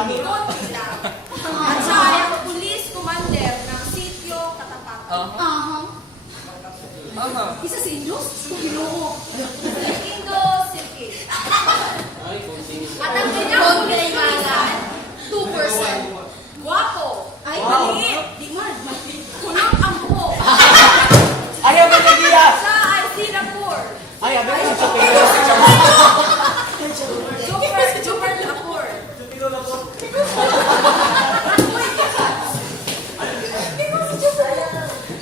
gamit. At siya ay ang police commander ng sityo Katapatan. Isa si Indus? Ginoo. Indo City. At ang kanyang kulisan, 2%. Guwapo. Ay, Maliit. di man. Kunang ang buhok. Ayaw mo na diya! Siya ay Singapore. Ay, abay mo sa pera. Super Lapor.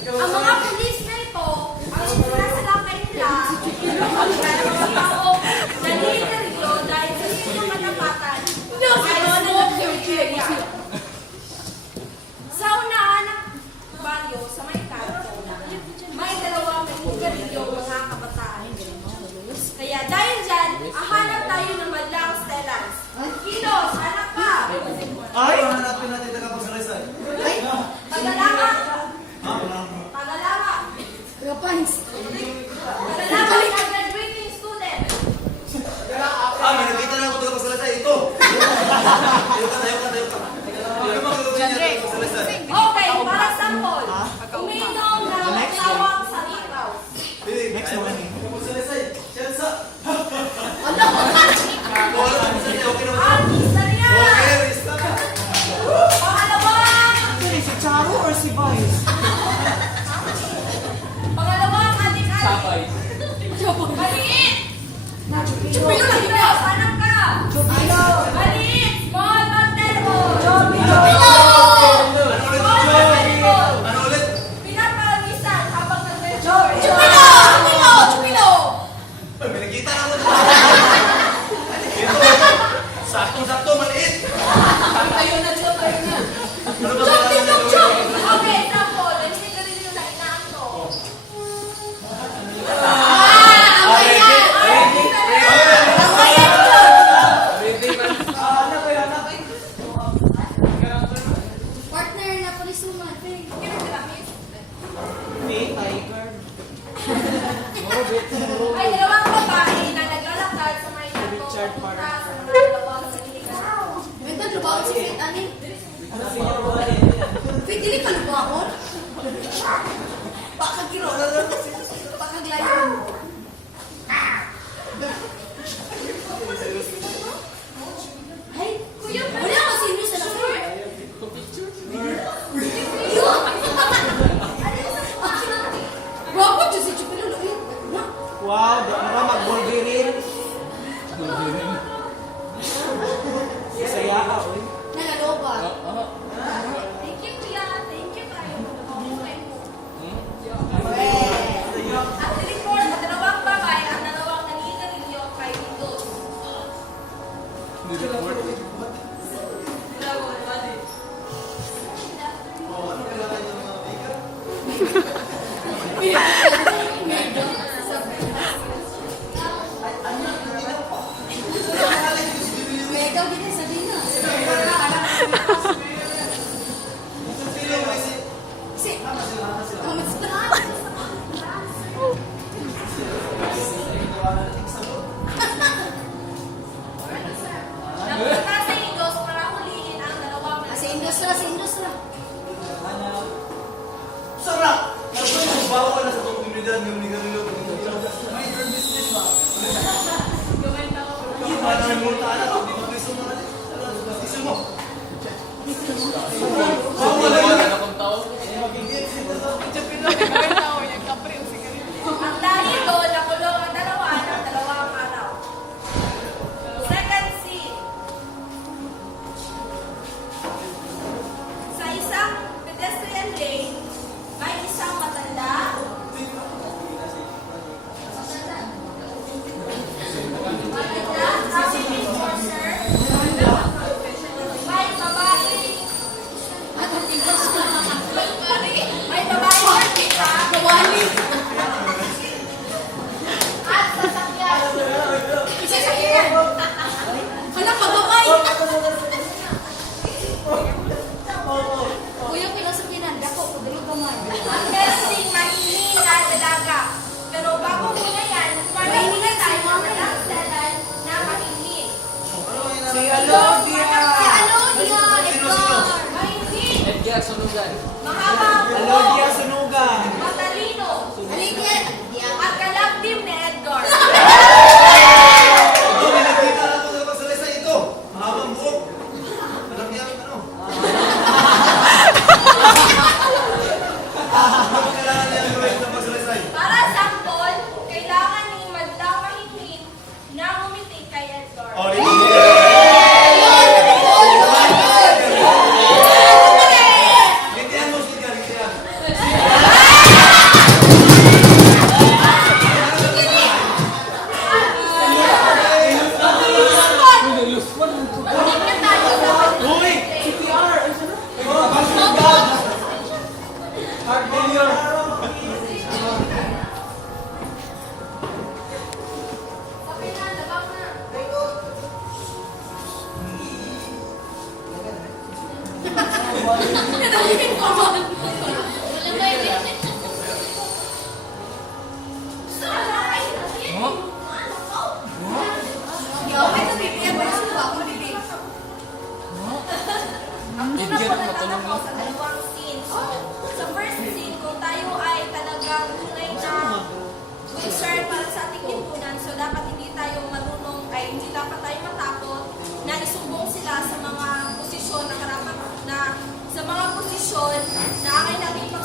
Ang mga pulis na ito, ang sinasalakay nila, ay mga tao na niliteryo dahil sa sityo Katapatan ay smoke area. Sa unahan ng baryo sa may kanto, may dalawang lugarilyo mga kabataan. Kaya dahil dyan, ahanap tayo ng madlang Stellans. Kilos, hanap ka! Ay! Hanapin natin tagapagsalasay. Tagalama! Tagalama! Rapans. Tagalama ang graduating student. May nakita na ako tagapagsalasay. Ito! Tayo ka. Ano mga gagawin niya tagapagsalasay? Okay, para sample. Uminom ng tawag sa ikaw. Next naman eh. Tagapagsalasay. Chelsea! Ano? Okay naman. Ang istorya! Okay, Rista! Pangalawang Si Charo or si Vice? adik-adik. Maliit! Chupilo lang yun. Hanap ka! Chupilo. Maliit! Small mountain Chupilo. Small mountain Ano ulit? Pinapalisan habang nag-record. Chupilo. Chupilo. Ay, may nakita na ako. Ito! Sakto-sakto, maliit! Ayun na, Chop. Ayun na. Ano ba kailangan niya gawin? Okay, sample. Nagsigarin nyo na inaanto. Away na. Partner na polisuman. Tiger. Ay, dalawang babae na naglalakad sa may kanto Richard papunta sa mga dalawang saniligan. Ito, trabaho si Faith Anin. Faith, dili ka lubakon? Pakagiro. Pakaglayon. Ay, kuya, wala ka sino sa lakay. Robot dyan si Chupilo, Luin. Wow, di mo mag-Wolverine. Saya ka, oy. Nagaloba. Thank you, kuya. Thank you tayo. Okay mo. At report sa dalawang babae at dalawang naninigarilyo kay Windows. Mega din sa Dinas. Si, kamat sa Napunta sa Windows para huliin ang dalawang Sa industry. Sarap! Bawa ka na sa komunidad yung nigarilo. May your business ba? Paano may multa na? Hindi mo piso mo na. Piso mo. Wala yun. Ang dahil doon, nakulong ang dalawa ng dalawang araw. Second scene. Sa isang pedestrian lane, may isang matanda. Traffic enforcer. May babae. May babae artista. Mahaba ang Hello, buhok. Dia Sunugan. Matalino. Halika. At kalakdim ni Edgar. Ito, may nakita na ako sa pagsalaysay ito. Mahabang buhok. Alam niya, ano? Ano ba kailangan niya gawin sa pagsalaysay? Para sampol, kailangan ni madlang mahingin na ngumiti kay Edgar. Oh, Gintihan mo, Gintihan, gintihan. Balik na tayo sa Uy! CPR! Ay, sino? Basugan! Heart failure! Okay na, labang na. Ang una po nagtatako sa dalawang scene. So, sa first scene, kung tayo ay talagang tunay na concern para sa ating lipunan, so dapat hindi tayo marunong, ay hindi dapat tayo matakot na isumbong sila sa mga posisyon na karapat na sa mga posisyon na aking nakita